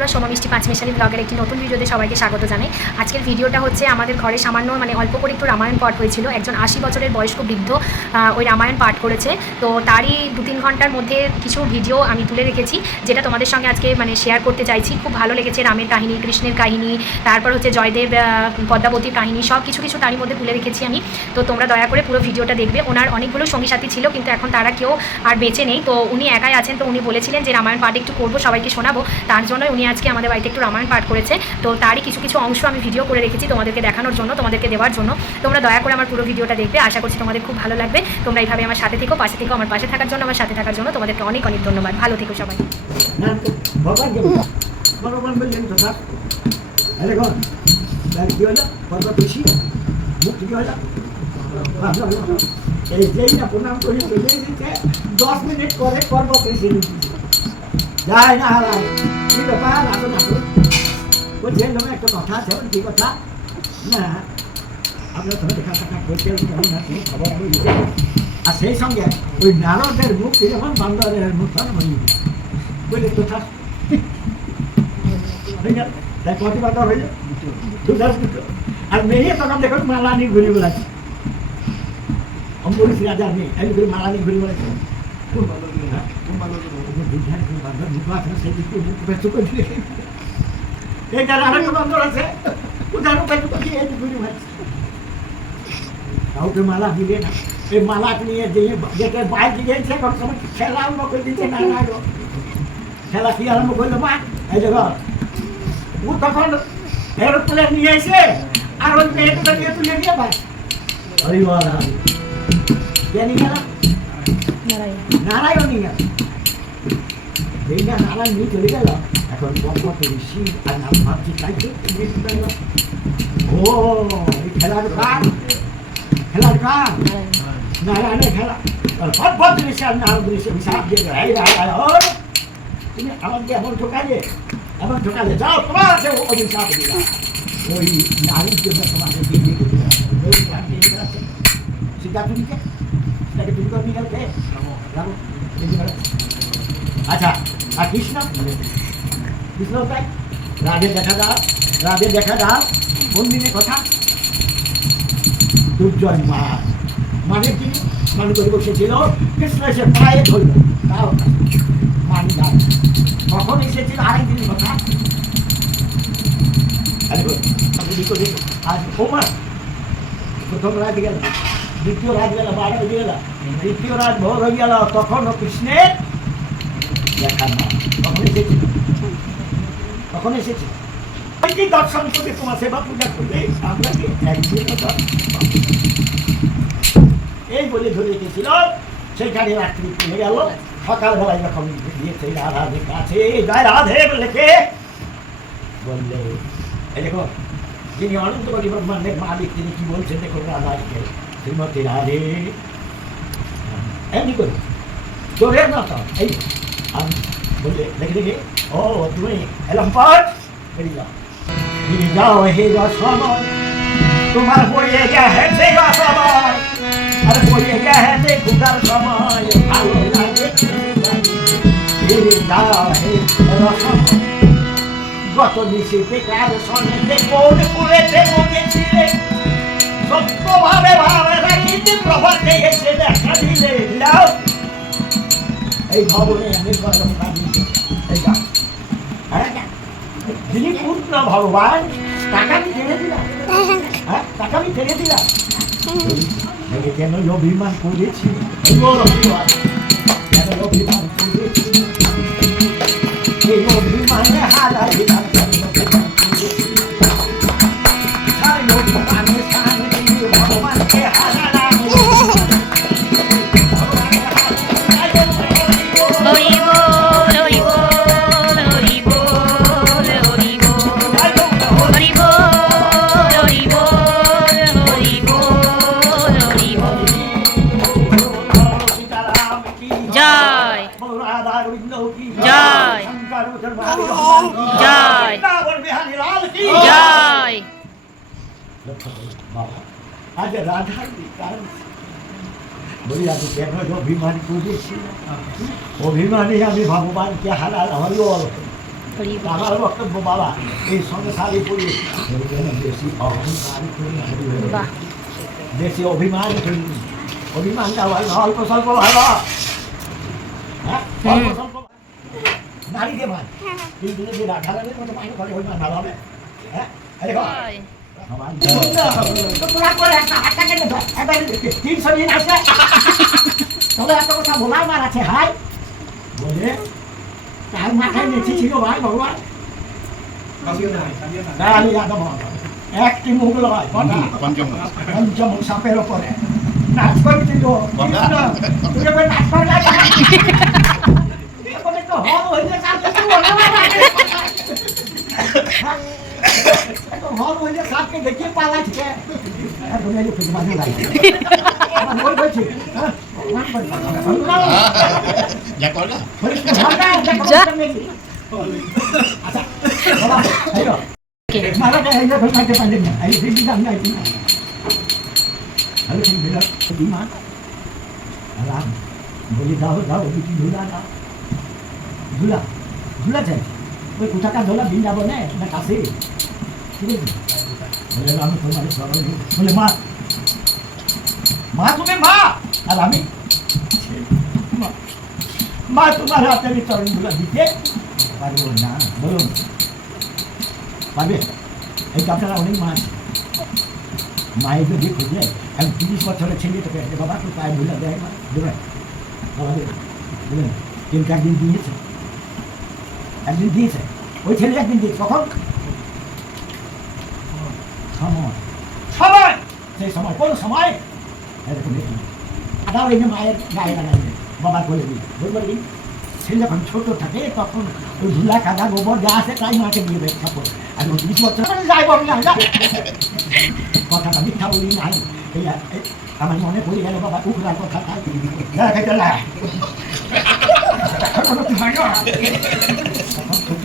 বন্ধুরা, সোমা মিষ্টি পাঁচ মিশালি ব্লগের একটি নতুন ভিডিওতে সবাইকে স্বাগত জানাই। আজকের ভিডিওটা হচ্ছে আমাদের ঘরে সামান্য মানে অল্প করে একটু রামায়ণ পাঠ হয়েছিল। একজন আশি বছরের বয়স্ক বৃদ্ধ ওই রামায়ণ পাঠ করেছে। তো তারই দু তিন ঘণ্টার মধ্যে কিছু ভিডিও আমি তুলে রেখেছি, যেটা তোমাদের সঙ্গে আজকে মানে শেয়ার করতে চাইছি। খুব ভালো লেগেছে রামের কাহিনী, কৃষ্ণের কাহিনী, তারপর হচ্ছে জয়দেব পদ্মাবতীর কাহিনী, সব কিছু কিছু তারই মধ্যে তুলে রেখেছি আমি। তো তোমরা দয়া করে পুরো ভিডিওটা দেখবে। ওনার অনেকগুলো সঙ্গী সাথী ছিল, কিন্তু এখন তারা কেউ আর বেঁচে নেই। তো উনি একাই আছেন, তো উনি বলেছিলেন যে রামায়ণ পাঠ একটু করব, সবাইকে শোনাবো। তার জন্য উনি আজকে আমাদের বাড়িতে একটু রামায়ণ পাঠ করেছে, তো তারই কিছু কিছু অংশ আমি ভিডিও করে রেখেছি তোমাদেরকে দেখানোর জন্য, তোমাদেরকে দেওয়ার জন্য। তোমরা দয়া করে আমার পুরো ভিডিওটা দেখবে, আশা করছি তোমাদের খুব ভালো লাগবে। তোমরা এইভাবে আমার সাথে থেকো, পাশে থেকো, আমার পাশে থাকার জন্য, আমার সাথে থাকার জন্য। তোমাদেরকে অনেক অনেক ধন্যবাদ। ভালো থেকো সবাই। না ได้นะอะไรนี่เราป้าหลังก็หนักเลยคนเดียวเราไม่จะบอกท้าเสียวันที่ก็ท้านะฮะเอาเราถึงจะข้าวสักนักคนเดียวจะไม่หนักเลยขอบอกไม่อยู่อาศัยสองแก่อื่นหนาเราได้รู้ที่ว่าบังเราได้รู้ทั้งมันอยู่ไม่ได้ตัวท้าเนี่ยแต่ก่อนที่ว่าเราเนี่ยทุกท่านอันนี้ตอนนั้นเด็กก็มาลานี่กุลีบุลัยอมบุรีสิอาจารย์นี่ไอ้กุลีมาลานี่กุลีบุลัยคุณมาลานี่นะคุณมาลานี่ વિદ્યાર્થી બાંધો વિશ્વાસ હશે પૈસું કરી એ તારા બાંધો હશે ઉધારું પૈસું પછી એ ગુરુ આવું કે માલા મિલે ના એ માલા ની જઈએ જે કે બહાર જઈએ છે કમ સમ ખેલા ઉનો કોઈ દીતે ના લાગો ખેલા થી આલમ કોઈ લમા એ જગો હું તખન એરોપ્લેન ની છે આ રોજ બે તો બે તો લેવી ભાઈ હરી વાહ કેની ગેલા નારાયણ નારાયણ ની ગયા এই না আবার নিয়ে চলে গেল। এখন পম্পকে ঋষি আর নাম ভাবছি, তাই ও, এই খেলার কার? খেলার কার? নারায়ণে খেলা। সব ভদ্র ঋষি আর নাম ঋষি সাপ দিয়ে তুমি আমাকে এমন ঠোকালে এমন ঠোকালে, যাও তোমার আছে অভিশাপ দিলাম ওই নারীর জন্য তোমাকে বিয়ে করতে হবে সিদ্ধার্থ সেটাকে তুমি করবি কালকে রাখো আচ্ছা আর কৃষ্ণ? কৃষ্ণ তাই রাধে দেখা দাও রাধে দেখা দাও কোন কথা? দুর্জয় মাস মানে কি? মানে করে বসেছিল কৃষ্ণ এসে পায়ে ধরল। তাও মানে যান কখন এসেছিল আরেক দিনের কথা আজ ওমা প্রথম রাত গেল, দ্বিতীয় রাত গেল, বারো গেল। তৃতীয় রাত ভোর হয়ে গেল তখন কৃষ্ণের দেখা না কখন এসেছিল? কখন একদিন এই বলে ধরে রেখেছিল সেইখানে রাত্রি চলে গেল। সকালবেলায় যখন গিয়েছে রাধাদের কাছে রাধে কে বললে দেখো, যিনি অনন্ত করি ব্রহ্মাণ্ডের মালিক, তিনি কি বলছেন? দেখুন রাধাকে, শ্রীমতী রাধে। এমনি করে। জোরের না তো, এই ang buli. Lagi lagi. Oh, what doing? Alampat. Kaniya. Gingaw he da sama. तुम्हारा को ये क्या है से का सामा अरे को ये क्या है से गुदर सामा ये आलो लागे ये दा है रसम गत নিচে পেকার সনে তে কোন ফুলে তে মনে ছিলে সত্য ভাবে ভাবে রাখিতে প্রভাতে এসে দেখা দিলে লাভ এই ভবনে নির্বাচন এই গান হ্যাঁ? যিনি পুত্র ভগবান টাকা আমি ফেলে দিলাম। হ্যাঁ? টাকা আমি ফেলে দিলাম। কেন অভিমান করেছি? কেন অভিমান? বইব আমি কেন অভিমান করেছি? অভিমানে আমি ভগবানকে হারাল বল। আমার বক্তব্য বাবা এই শাড়ি পরি বেশি অহংকার করি বেশি অভিমান করি। অভিমানটা অল্প স্বল্প ভালো। হ্যাঁ অল্প স্বল্প নারীকে মান কিন্তু যদি রাখালের মতো মাইনে করে ওই মান ভালো হবে। হ্যাঁ এই দেখো আমার তো তোরা করে একটা হাতটা কেটে দাও এবার তিনশো দিন আসবে তবে একটা কথা বলা আমার আছে হাই বলে তার মাথায় নেছি ছিল ভাই ভগবান দাঁড়ালি আদম একটি মুখ লয় কটা পঞ্চমুখ পঞ্চম সাপের ওপরে নাচ করছি তো কটা? তুই এবার নাচ কর না এখন একটু হল হইলে সাপকে তুই বলে না এখন হল হইলে সাপকে দেখে পালাচ্ছে এখন এই লোকের মাঝে লাগে আমার ওই বলছি হ্যাঁ ভগবান বলে, ভগবান। যা কর না যা। আচ্ছা বাবা এই তো। मला काय आहे ना माहिती पाहिजे ना आई दिली जाऊन जायची ना अरे तुम्ही दिलं ती मा राम बोली जाओ जाओ बिची झुला ना झुला झुलाच आहे ওই কোথাকার ধোলা বৃন্দাবন না কাছে। ঠিক আছে? আমি তোমার বলে, মা মা, তুমি মা, আর আমি মা মা, তোমার হাতে আমি চরণগুলো দিতে পারব না। বলুন, পারবে? এই আপনারা অনেক মাছ মায়ের যদি খুঁজলে এখন তিরিশ বছরের ছেলে তোকে বাবা তো পায়ে ভুলে দেয়, মা। দেবে বাবা দেবে দেবেন কিন্তু একদিন দিয়েছে? একদিন দিয়েছে। ওই ছেলে একদিন দিয়েছে। কখন? সময়। সময়! সেই সময়। কোন সময়? এরকম আদাও যে মায়ের গায়ে লাগাইবে বাবার বলে দিই বলব দিন সে যখন ছোট থাকে তখন ওই ধুলা কাদা গোবর যা আছে তাই মাকে দিয়ে ব্যাখ্যা করে আর ওই তিরিশ বছর যাই বল না কথাটা মিথ্যা বলি নাই। এই আমার মনে পড়ে গেল বাবা উখরার কথা তাই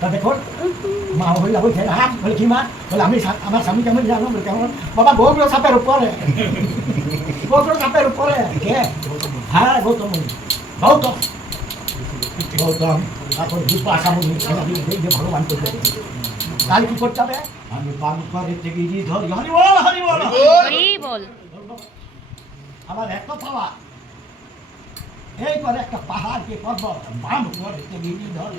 তা দেখুন মা হইলা বলছে হ্যাঁ বলে কি মা বলে আমি আমার স্বামী কেমন জানো বলে কেমন বাবা গোগ্র সাপের উপরে গোগ্র সাপের উপরে কে হ্যাঁ গৌতম। গৌতম গৌতম এখন দেখবে ভগবান করতে তাহলে কি করতে হবে আমি ধরি হরি বল হরি বল হরি বল আমার এত পাওয়া এই করে একটা পাহাড়কে পর্বত বাম করে থেকে ধরে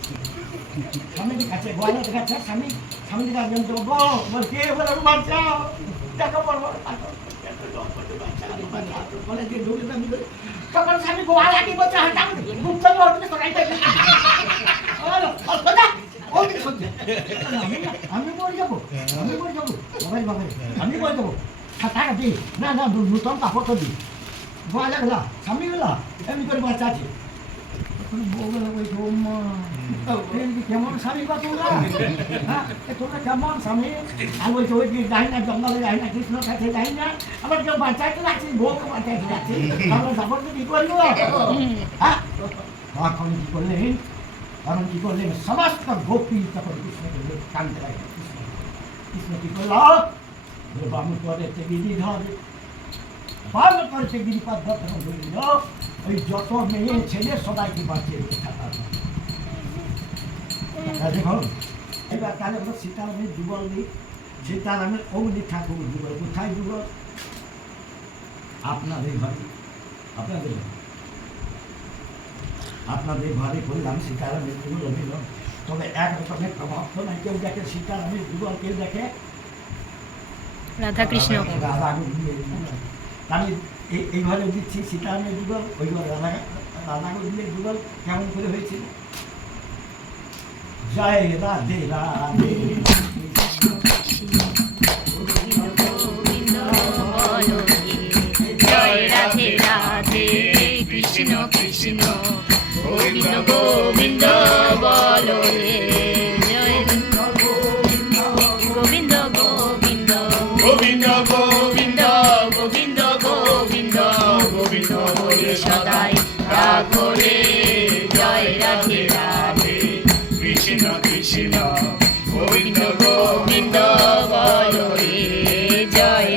স্বামীর কাছে গোয়ালের কাছে স্বামী স্বামীর কাছে আমি তো বল বল কে বলে বাঁচাও দেখো বলে বলি, তখন স্বামী গোয়াল আগে বলছে হাঁটা করতে করাই দেবে আমি মরে যাব আমি মরে যাব বাবাই বাবাই আমি মরে যাব টাকা দি না না নূতন কাপড় তো দি গোয়ালে গেলা স্বামী গেলা এমনি করে বাচ্চা আছে কেমন স্বামী বা তোমরা? হ্যাঁ? তোমরা কেমন স্বামী? আর বলছে ওই যে যাই না জঙ্গলে যাই না কৃষ্ণ কাছে যাই না আবার কেউ বাঁচাইতে যাচ্ছি বউকে বাঁচাইতে যাচ্ছি আমরা সাপোর্ট কি করল হ্যাঁ? তখন কি করলেন? তখন কি করলেন? সমস্ত গোপী তখন কৃষ্ণকে লাগলেন। কৃষ্ণ কৃষ্ণ কি করল? বাম করে গিরি ধরে বাম করে গিরিপাদ তখন বলল ওই যত মেয়ে ছেলে সবাইকে বাঁচিয়ে দিতে থাকার হ্যাঁ, দেখুন এবার তাহলে হলো সীতারামের যুগল নেই। সীতারামের অগ্নি ঠাকুর যুগল কোথায় যুগল? আপনাদের ঘরে আপনাদের আপনাদের ঘরে করলাম সীতারামের যুগল অভিন তবে এক রকমের প্রভাব তো নাই কেউ দেখে সীতারামের যুগল কেউ দেখে রাধাকৃষ্ণ। রাধা এইভাবে ঘরে দিচ্ছি সীতারামের যুগল ওইভাবে ঘরে রানা রানাগুলির যুগল কেমন করে হয়েছিল? জয় রাধে রাধে। কৃষ্ণ কৃষ্ণ, গোবিন্দ গোবিন্দ বলো কৃষ্ণ জয়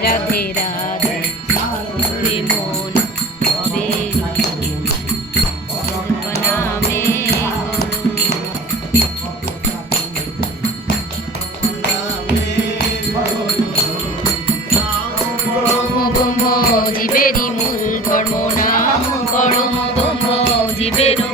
মূল কর্ম নাম কর্ম ব্রহ্ম জীবের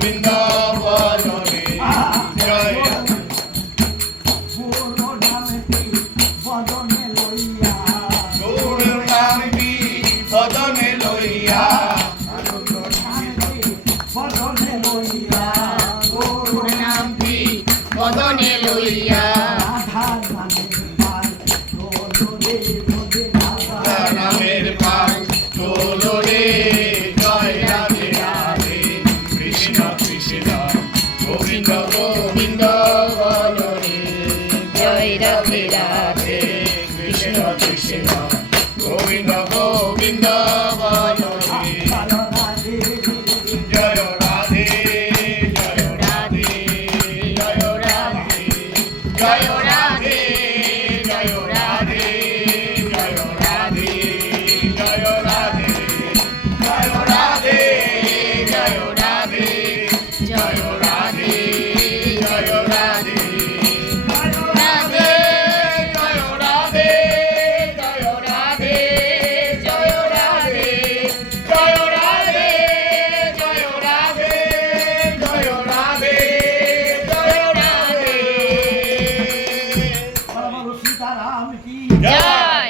জয়।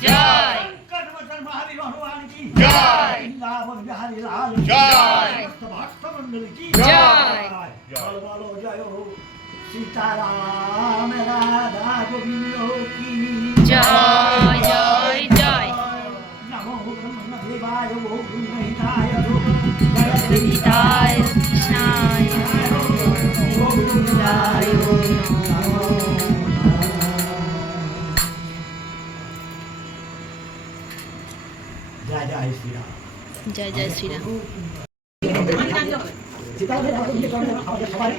জয়। জয়। জয়। জয়। বলো জয় সীতারাম রাধা গোবিন্দ কি জয় জয় জয় শ্রীরাম আমাদের সবাই